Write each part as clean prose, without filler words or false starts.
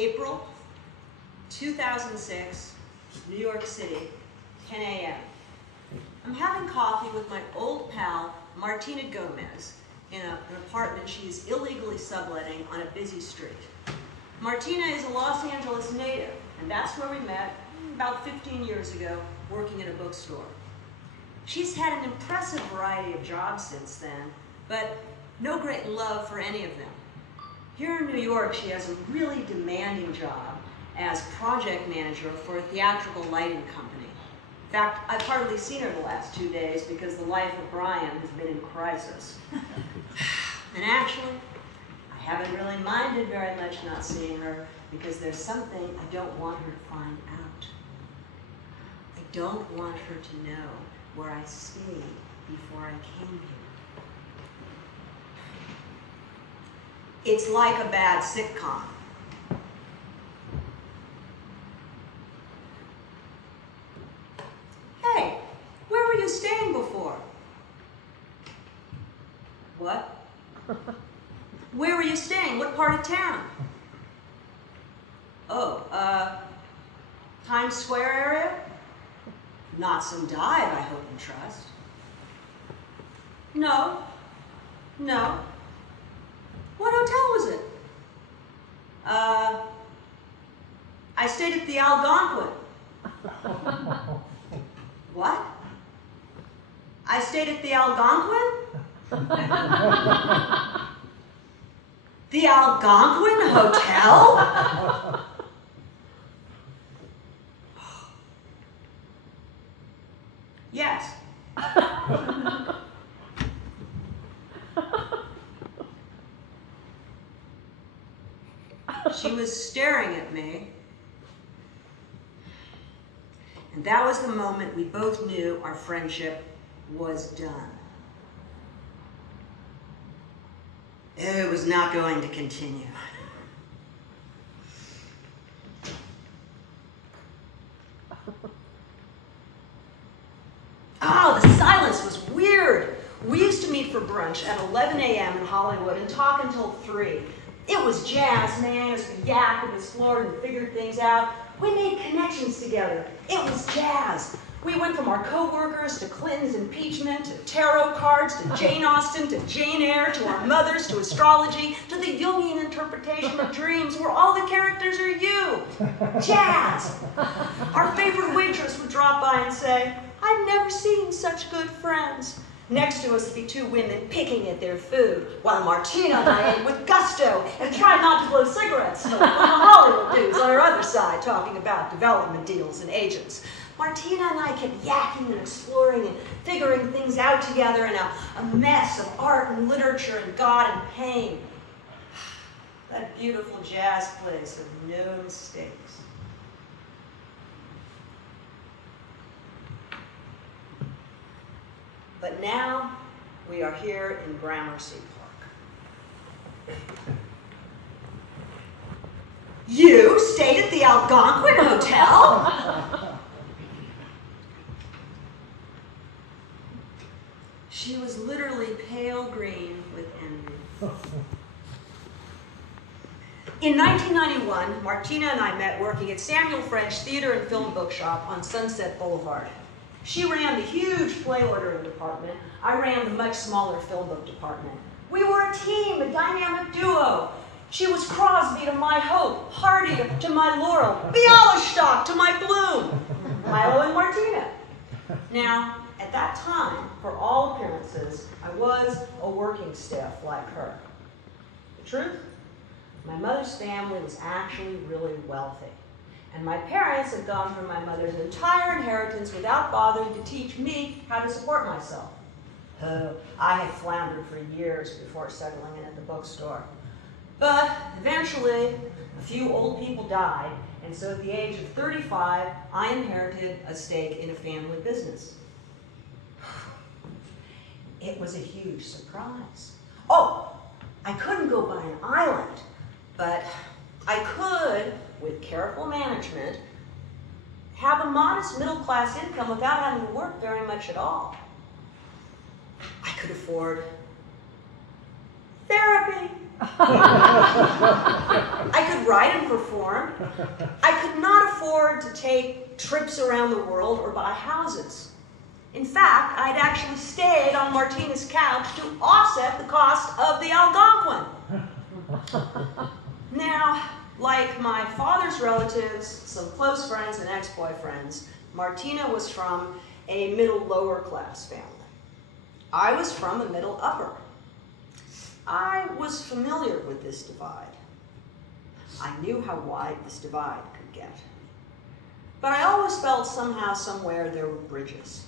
April 2006, New York City, 10 a.m. I'm having coffee with my old pal, Martina Gomez, in an apartment she is illegally subletting on a busy street. Martina is a Los Angeles native, and that's where we met about 15 years ago, working in a bookstore. She's had an impressive variety of jobs since then, but no great love for any of them. Here in New York, she has a really demanding job as project manager for a theatrical lighting company. In fact, I've hardly seen her the last 2 days because the life of Brian has been in crisis. And actually, I haven't really minded very much not seeing her because there's something I don't want her to find out. I don't want her to know where I stayed before I came here. It's like a bad sitcom. Hey, where were you staying before? What? Where were you staying? What part of town? Oh, Times Square area? Not some dive, I hope and trust. No. No. What hotel was it? I stayed at the Algonquin. What? I stayed at the Algonquin? The Algonquin Hotel? Yes. She was staring at me, and that was the moment we both knew our friendship was done. It was not going to continue. Oh, the silence was weird. We used to meet for brunch at 11 a.m. in Hollywood and talk until 3. It was jazz, man, as we yacked and explored and figured things out. We made connections together. It was jazz. We went from our co-workers to Clinton's impeachment, to tarot cards, to Jane Austen, to Jane Eyre, to our mothers, to astrology, to the Jungian interpretation of dreams, where all the characters are you. Jazz. Our favorite waitress would drop by and say, "I've never seen such good friends." Next to us would be 2 women picking at their food, while Martina and I ate with gusto and tried not to blow cigarettes on the Hollywood news on her other side, talking about development deals and agents. Martina and I kept yakking and exploring and figuring things out together in a mess of art and literature and God and pain. That beautiful jazz place with no mistakes. But now, we are here in Gramercy Park. You stayed at the Algonquin Hotel? She was literally pale green with envy. In 1991, Martina and I met working at Samuel French Theater and Film Bookshop on Sunset Boulevard. She ran the huge play ordering department. I ran the much smaller film book department. We were a team, a dynamic duo. She was Crosby to my Hope, Hardy to my Laurel, Bialystok to my Bloom, Milo and Martina. Now, at that time, for all appearances, I was a working staff like her. The truth? My mother's family was actually really wealthy. And my parents had gone through my mother's entire inheritance without bothering to teach me how to support myself. I had floundered for years before settling in at the bookstore. But eventually, a few old people died, and so at the age of 35, I inherited a stake in a family business. It was a huge surprise. Oh, I couldn't go buy an island, but I could, with careful management, have a modest middle-class income without having to work very much at all. I could afford therapy, I could write and perform. I could not afford to take trips around the world or buy houses. In fact, I'd actually stayed on Martina's couch to offset the cost of the Algonquin. Now, like my father's relatives, some close friends and ex-boyfriends, Martina was from a middle-lower class family. I was from a middle-upper. I was familiar with this divide. I knew how wide this divide could get. But I always felt somehow, somewhere, there were bridges.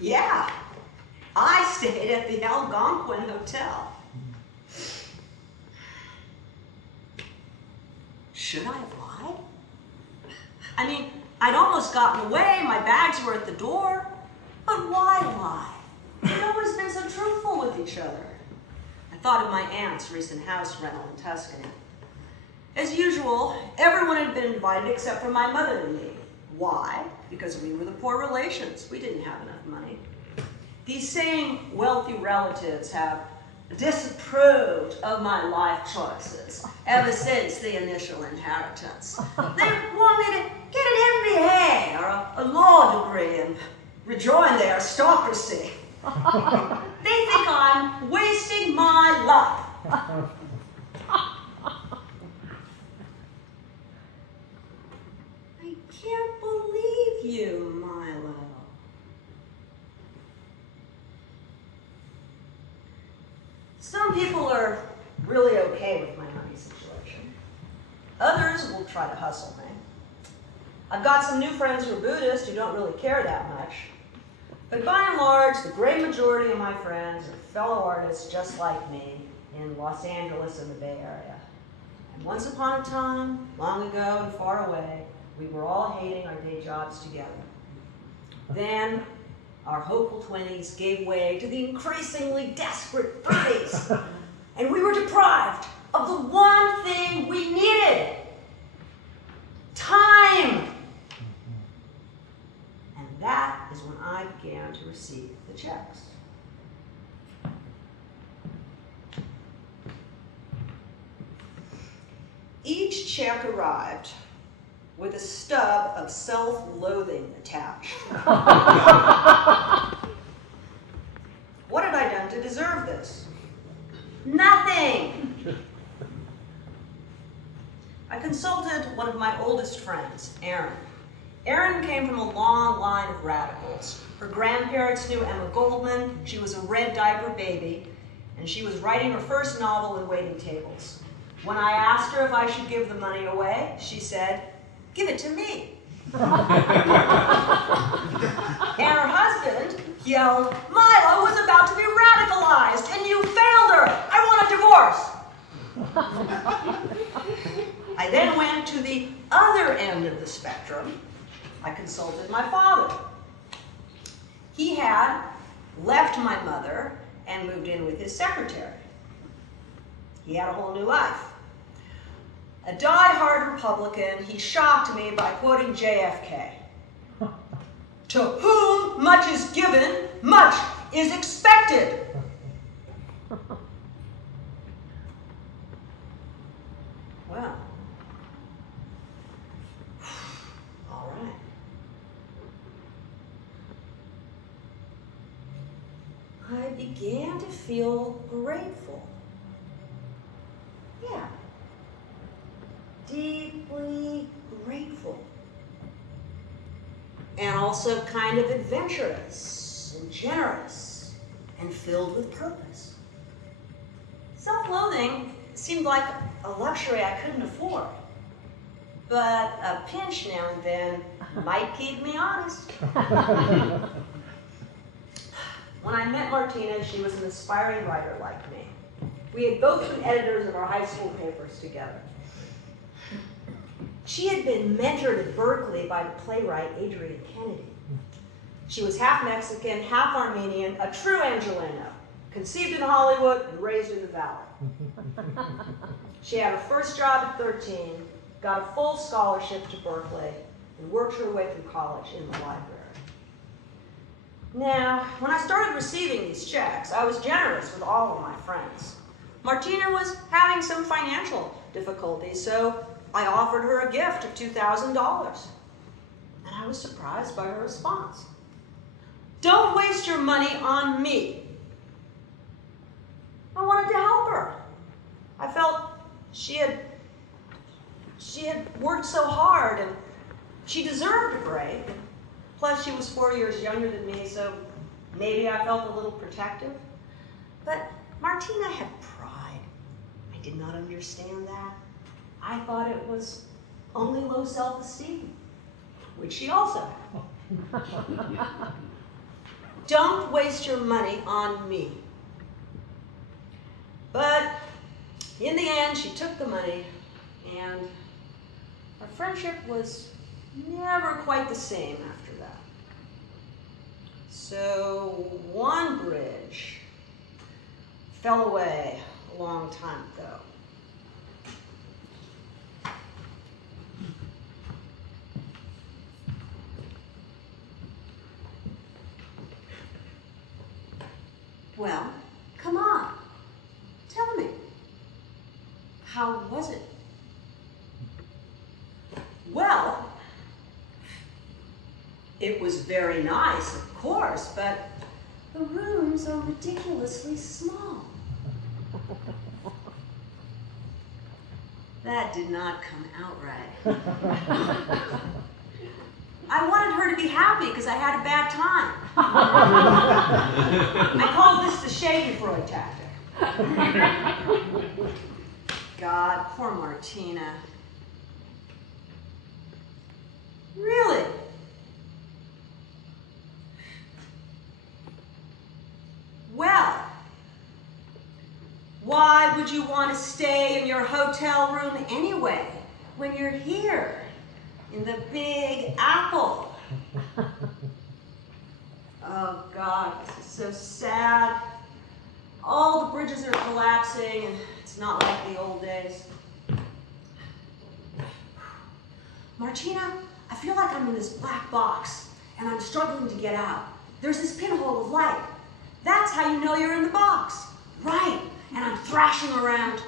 Yeah, I stayed at the Algonquin Hotel. Should I have lied? I mean, I'd almost gotten away, my bags were at the door. But why lie? We've always been so truthful with each other. I thought of my aunt's recent house rental in Tuscany. As usual, everyone had been invited except for my mother and me. Why? Because we were the poor relations. We didn't have enough money. These same wealthy relatives have disapproved of my life choices ever since the initial inheritance. They want me to get an MBA or a law degree and rejoin the aristocracy. They think I'm wasting my life. I can't believe you, Milo. Some people are really okay with my money situation. Others will try to hustle me. I've got some new friends who are Buddhist who don't really care that much. But by and large, the great majority of my friends are fellow artists just like me in Los Angeles and the Bay Area. And once upon a time, long ago and far away, we were all hating our day jobs together. Then, our hopeful 20s gave way to the increasingly desperate 30s. And we were deprived of the one thing we needed. Time. And that is when I began to receive the checks. Each check arrived with a stub of self-loathing attached. What had I done to deserve this? Nothing! I consulted one of my oldest friends, Erin. Erin came from a long line of radicals. Her grandparents knew Emma Goldman, she was a red diaper baby, and she was writing her first novel in waiting tables. When I asked her if I should give the money away, she said, "Give it to me." And her husband yelled, "Milo was about to be radicalized, and you failed her! I want a divorce!" I then went to the other end of the spectrum. I consulted my father. He had left my mother and moved in with his secretary. He had a whole new life. A die-hard Republican, he shocked me by quoting JFK. "To whom much is given, much is expected." Well, all right. I began to feel grateful. Yeah. Deeply grateful. And also kind of adventurous and generous and filled with purpose. Self-loathing seemed like a luxury I couldn't afford. But a pinch now and then might keep me honest. When I met Martina, she was an aspiring writer like me. We had both been editors of our high school papers together. She had been mentored at Berkeley by the playwright Adrian Kennedy. She was half Mexican, half Armenian, a true Angeleno, conceived in Hollywood and raised in the Valley. She had her first job at 13, got a full scholarship to Berkeley, and worked her way through college in the library. Now, when I started receiving these checks, I was generous with all of my friends. Martina was having some financial difficulties, so I offered her a gift of $2,000. And I was surprised by her response. "Don't waste your money on me." I wanted to help her. I felt she had worked so hard and she deserved a break. Plus, she was 4 years younger than me, so maybe I felt a little protective. But Martina had pride. I did not understand that. I thought it was only low self-esteem, which she also had. Don't waste your money on me. But in the end, she took the money, and our friendship was never quite the same after that. So one bridge fell away a long time ago. Well, come on, tell me, how was it? Well, it was very nice, of course, but the rooms are ridiculously small. That did not come out right. I wanted her to be happy because I had a bad time. I call this the Schadenfreude tactic. God, poor Martina. Really? Well, why would you want to stay in your hotel room anyway when you're here in the Big Apple? Oh God, this is so sad. All the bridges are collapsing and it's not like the old days. Martina, I feel like I'm in this black box and I'm struggling to get out. There's this pinhole of light. That's how you know you're in the box. Right, and I'm thrashing around.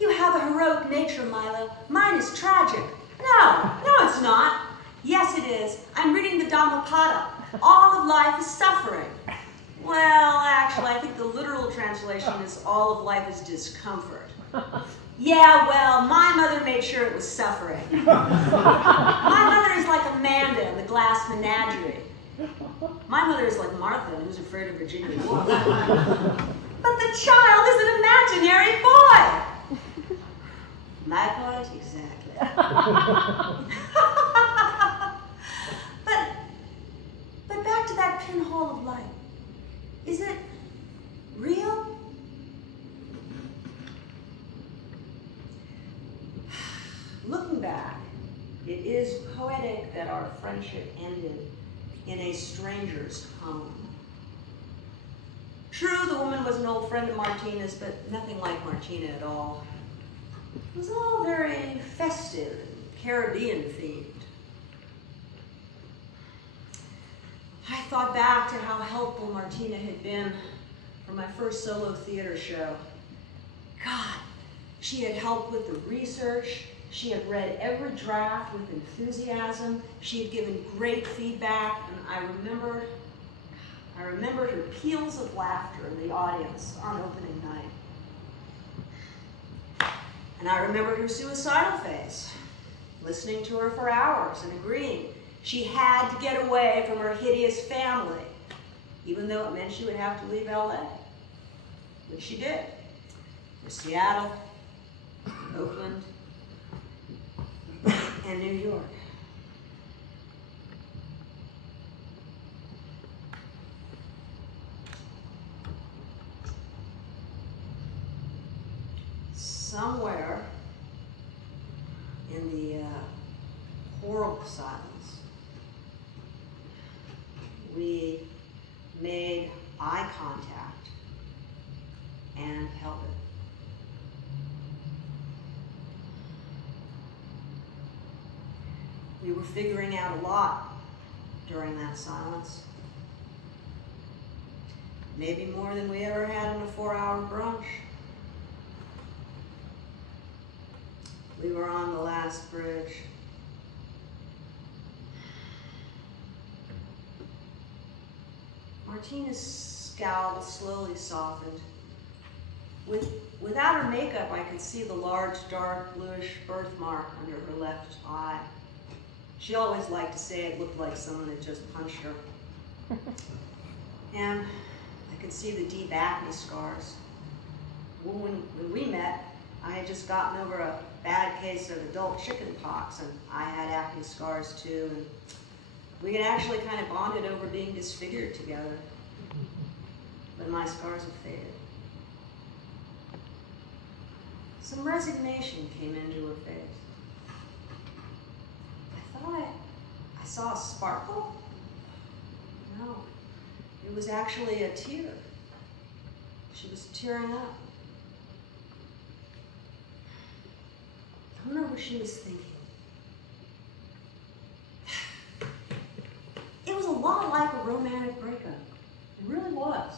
You have a heroic nature, Milo. Mine is tragic. No, it's not. Yes, it is. I'm reading the Dhammapada. All of life is suffering. Well, actually, I think the literal translation is all of life is discomfort. Yeah, well, my mother made sure it was suffering. My mother is like Amanda in the Glass Menagerie. My mother is like Martha, who's afraid of Virginia Woolf. But the child is an imaginary boy. My point, exactly. But back to that pinhole of light. Is it real? Looking back, it is poetic that our friendship ended in a stranger's home. True, the woman was an old friend of Martina's, but nothing like Martina at all. It was all very festive and Caribbean themed. I thought back to how helpful Martina had been for my first solo theater show. God, she had helped with the research. She had read every draft with enthusiasm. She had given great feedback, and I remembered her peals of laughter in the audience on opening night. And I remembered her suicidal phase, listening to her for hours and agreeing she had to get away from her hideous family, even though it meant she would have to leave LA, which she did, for Seattle, Oakland, and New York. Somewhere in the horrible silence, we made eye contact and held it. We were figuring out a lot during that silence. Maybe more than we ever had in a 4-hour brunch. We were on the last bridge. Martina's scowl slowly softened. Without her makeup, I could see the large, dark, bluish birthmark under her left eye. She always liked to say it looked like someone had just punched her. And I could see the deep acne scars. When we met, I had just gotten over a bad case of adult chicken pox, and I had acne scars too, and we had actually kind of bonded over being disfigured together. But my scars have faded. Some resignation came into her face. I thought I saw a sparkle. No, it was actually a tear. She was tearing up. I wonder what she was thinking. It was a lot like a romantic breakup. It really was.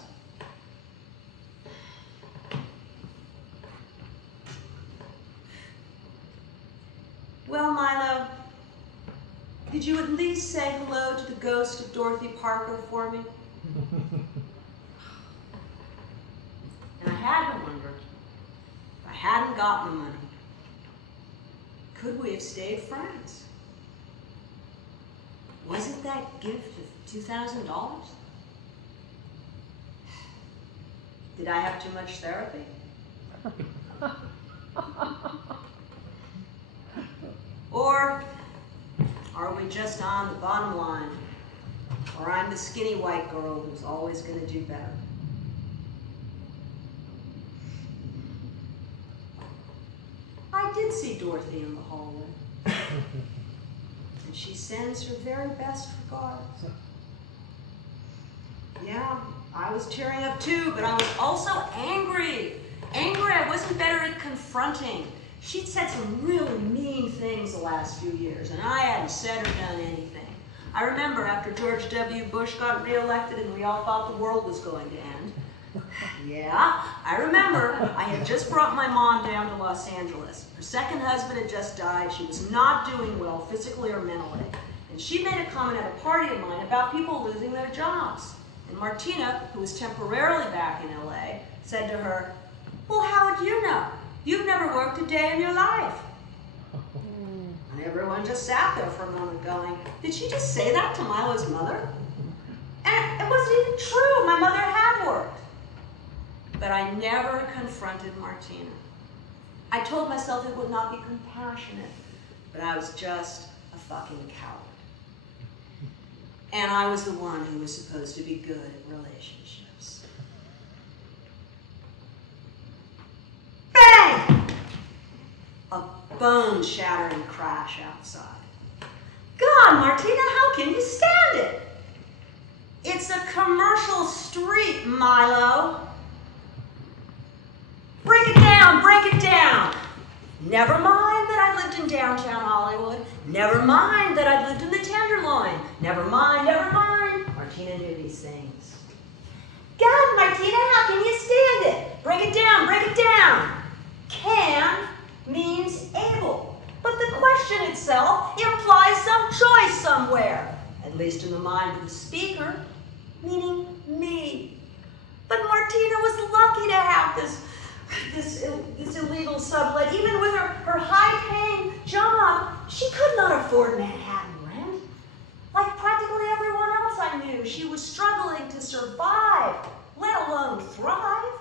Well, Milo, did you at least say hello to the ghost of Dorothy Parker for me? And I had to wonder, if I hadn't gotten the money, could we have stayed friends? Was it that gift of $2,000? Did I have too much therapy? Or are we just on the bottom line? Or I'm the skinny white girl who's always going to do better? I did see Dorothy in the hallway. And she sends her very best regards. Yeah, I was tearing up too, but I was also angry. Angry I wasn't better at confronting. She'd said some really mean things the last few years, and I hadn't said or done anything. I remember after George W. Bush got reelected and we all thought the world was going to end. Yeah, I remember I had just brought my mom down to Los Angeles. Her second husband had just died. She was not doing well physically or mentally. And she made a comment at a party of mine about people losing their jobs. And Martina, who was temporarily back in LA, said to her, "Well, how would you know? You've never worked a day in your life." And everyone just sat there for a moment going, did she just say that to Milo's mother? And it wasn't even true. My mother had worked. But I never confronted Martina. I told myself it would not be compassionate, but I was just a fucking coward. And I was the one who was supposed to be good at relationships. Bang! A bone-shattering crash outside. God, Martina, how can you stand it? It's a commercial street, Milo. Break it down, break it down. Never mind that I lived in downtown Hollywood. Never mind that I lived in the Tenderloin. Never mind, never mind. Martina knew these things. God, Martina, how can you stand it? Break it down, break it down. Can means able. But the question itself implies some choice somewhere, at least in the mind of the speaker, meaning me. But Martina was lucky to have this illegal sublet. Even with her high-paying job, she could not afford Manhattan rent. Like practically everyone else I knew, she was struggling to survive, let alone thrive.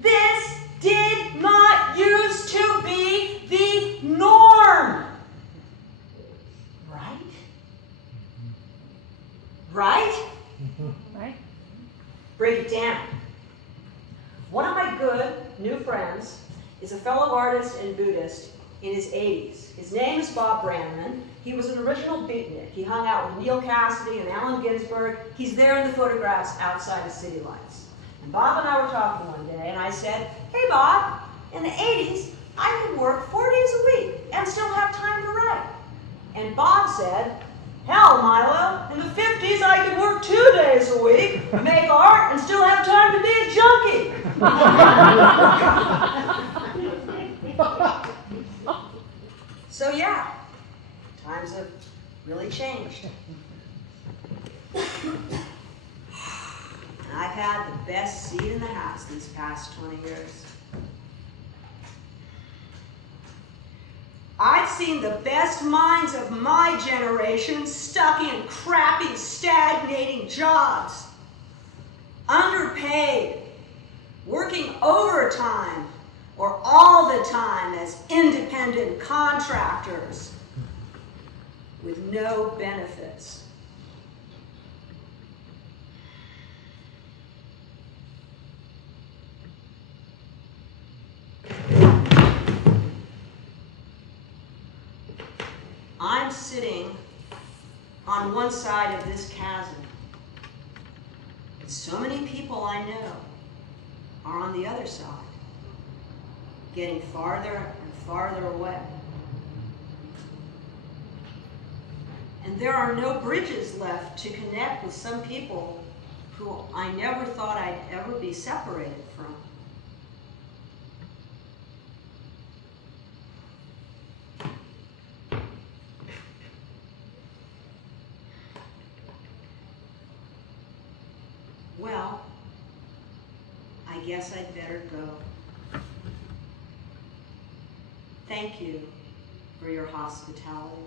This did not used to be the norm. Right? Right? Right? Break it down. One of my good new friends is a fellow artist and Buddhist in his 80s. His name is Bob Brandman. He was an original beatnik. He hung out with Neil Cassidy and Allen Ginsberg. He's there in the photographs outside of City Lights. And Bob and I were talking one day, and I said, "Hey Bob, in the 80s, I could work 4 days a week and still have time to write. And Bob said, hell, Milo, in the 50s I could work 2 days a week, make art, and still have time to be a junkie. So yeah, times have really changed. I've had the best seat in the house these past 20 years. I've seen the best minds of my generation stuck in crappy, stagnating jobs, underpaid, working overtime, or all the time as independent contractors with no benefits. I'm sitting on one side of this chasm. And so many people I know are on the other side, getting farther and farther away. And there are no bridges left to connect with some people who I never thought I'd ever be separated from. Well, I guess I'd better go. Thank you for your hospitality.